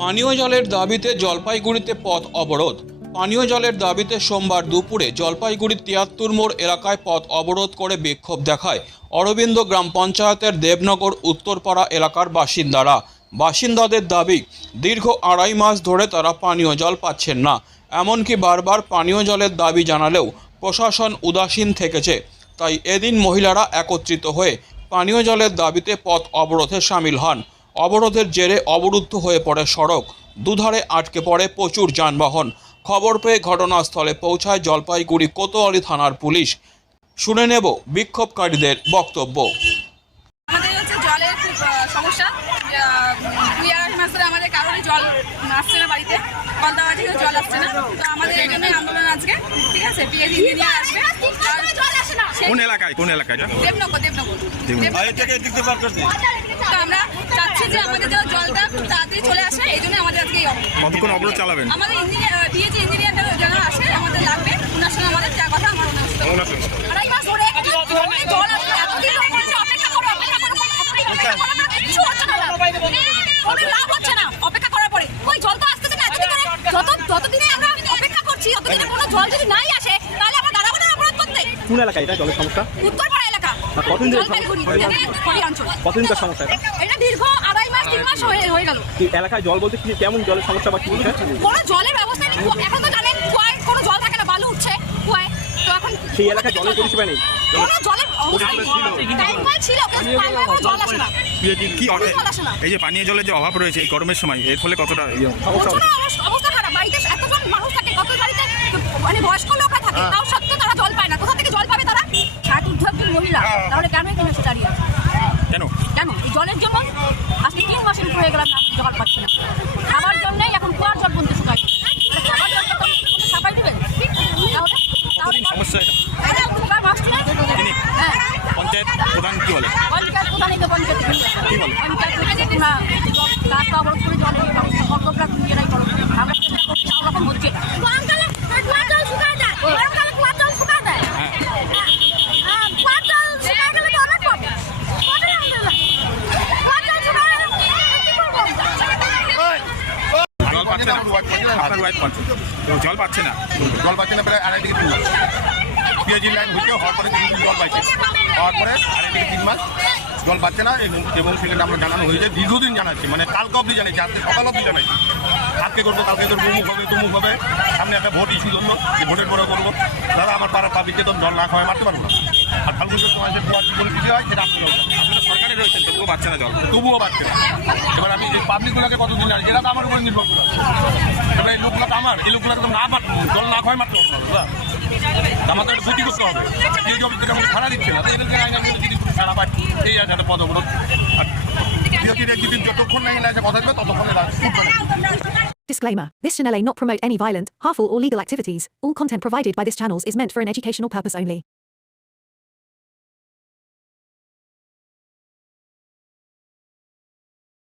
পানীয় জলের দাবিতে জলপাইগুড়িতে পথ অবরোধ। পানীয় জলের দাবিতে সোমবার দুপুরে জলপাইগুড়ির তিয়াত্তর মোড় এলাকায় পথ অবরোধ করে বিক্ষোভ দেখায় অরবিন্দ গ্রাম পঞ্চায়েতের দেবনগর উত্তরপাড়া এলাকার বাসিন্দারা। বাসিন্দাদের দাবি, দীর্ঘ আড়াই মাস ধরে তারা পানীয় জল পাচ্ছেন না। এমনকি বারবার পানীয় জলের দাবি জানালেও প্রশাসন উদাসীন থেকেছে। তাই এদিন মহিলারা একত্রিত হয়ে পানীয় জলের দাবিতে পথ অবরোধে সামিল হন। অবরোধের জেরে অবরুদ্ধ হয়ে পড়ে সড়ক। দুধারে আটকে পড়ে প্রচুর যানবাহন। খবর পেয়ে ঘটনাস্থলে পৌঁছায় জলপাইগুড়ি কোতোয়ালি থানার পুলিশ। শুনে নেব বিক্ষোভকারীদের বক্তব্য। আমাদের হচ্ছে জলের খুব সমস্যা। দুই আড়াই মাস ধরে আমাদের কারোরই জল আসছে না বাড়িতে। কলতাবা থেকেও জল আসছে না। তো আমাদের এই আন্দোলন আজকে। ঠিক আছে? পিএস ইঞ্জিনিয়ার আসবে। কোন এলাকায়? কোন এলাকায় দেবনগর দেবনগর। দেবনগর। দেবনগর। তো আমরা চাচ্ছি যে আমাদের জলটা খুব তাড়াতাড়ি চলে আসে এই জন্য আমাদের আজকে কতক্ষণ অবরোধ চালাবেন? আমাদের ইঞ্জিনিয়ার ইঞ্জিনিয়ারটা যেন আসে আমাদের লাগবে। ওনার সঙ্গে আমাদের যা কথা আমার ওনার সাথে আড়াই মাস ধরে জল আসবে এতদিন অপেক্ষা করো অপেক্ষা করো অপেক্ষা করো কিছু হচ্ছে না। কোনো লাভ হচ্ছে না অপেক্ষা করার পরে। ওই জল তো আসতেছে না এতদিন যত যতদিনে আমরা অপেক্ষা করছি কোনো জল যদি নাই আসে তাহলে আমরা দাঁড়াবো না অবরোধ করতে। কোন এলাকা এটা জলের সমস্যা? উত্তরপাড়া এলাকা কতদিন ধরে জলপাইগুড়ি সমস্যা? অঞ্চল কতদিনকার সমস্যা এটা? এটা দীর্ঘ আড়াই মাস তিন মাস হয়ে হয়ে গেল। এলাকায় জল বলতে কি কেমন জলের সমস্যা বা কি কোনো জলের ব্যবস্থা নেই। এখন তো জানেন কুয়ায় কোনো জল থাকে না বালু উঠছে কুয়ায় তো এখন সেই এলাকায় জলের পরিষেবা নেই? এই যে পানীয় জলের যে অভাব রয়েছে এই গরমের সময় এর ফলে কতটা? সমস্যা প্রচুর অবস- অবস্থা খারাপ। বাড়িতে এতজন মানুষ থাকে কত বাড়িতে মানে বয়স্ক লোকরা থাকে তাও সত্ত্বেও তারা জল পায় না। কোথা থেকে জল পাবে? মহিলা তাহলে কেন এখানে এসে দাঁড়িয়ে আছে? কেন? কেন? এই জলের জন্য? আজকে তিন মাসের উপর হয়ে গেলাম জল পাচ্ছি না। খাবার জন্যই এখন কুয়ার জল বন্ধ জলটা সাফাই দিবেন? তাহলে সমস্যা এটা। হ্যাঁ। পঞ্চায়েত প্রধান কি বলে? পঞ্চায়েত প্রধান পঞ্চায়েত কি বলে? পঞ্চায়েত না রাস্তা অবরোধ করে নিজেরাই করো আমরা চেষ্টা করছি সব রকম হচ্ছে গরমকালে কুয়ার জল শুকায় যায় গরমকালে কুয়ার জল শুকায় যায় হ্যাঁ। হ্যাঁ, কুয়ার জল শুকায় গেলে তো অনেক প্রবলেম কুয়ার জল শুকায় গেলে কি করব জল পাচ্ছে না আপনার ওয়াইফ পাচ্ছে জল পাচ্ছে না। জল পাচ্ছে না প্রায় আড়াই থেকে তিন মাস। পিএজি লাইন হচ্ছে হওয়ার পরে তিন জল পাইছে। হওয়ার পরে আড়াই থেকে তিন মাস জল পাচ্ছে না এবং সেখানে আমরা জানানো হয়েছে দীর্ঘদিন জানাচ্ছি মানে কালকে অবধি জানাচ্ছি আজকে সকাল অবধি জানাচ্ছি আজকে করব কালকে করব অমুক হবে তমুক হবে। সামনে একটা ভোট ইস্যু জন্য যে ভোটের পরে করব। দাদা আমার পাড়ার পাবলিককে তো জল না খাওয়াই মারতে পারব না। আর ফাল্গুনের সময় যে কিছু হয় সেটা। আপনারা সরকারে রয়েছেন তবুও পাচ্ছে না জল তবুও পাচ্ছে না এবার আমি এই পাবলিকগুলোকে কতদিন জানি এরা তো আমার উপরে নির্ভর করে আছে। এবার এই লোকগুলো তো আমার এই লোকগুলোকে তো না মার জল না খাওয়াই মারতে হবে না দাদা। আমাদের একটা ক্ষতি করতে হবে এই জব থেকে আমাকে ছাড়া দিচ্ছে না তো এদেরকে আইন আমি যদি ছাড়া পাই এই আছে একটা পদ অবরোধ আর বিরোধীরা যদি যতক্ষণ না এলাকায় কথা দেবে ততক্ষণ এরা উঠবে না Disclaimer This channel may not promote any violent, harmful, or legal activities. All content provided by this channel is meant for an educational purpose only.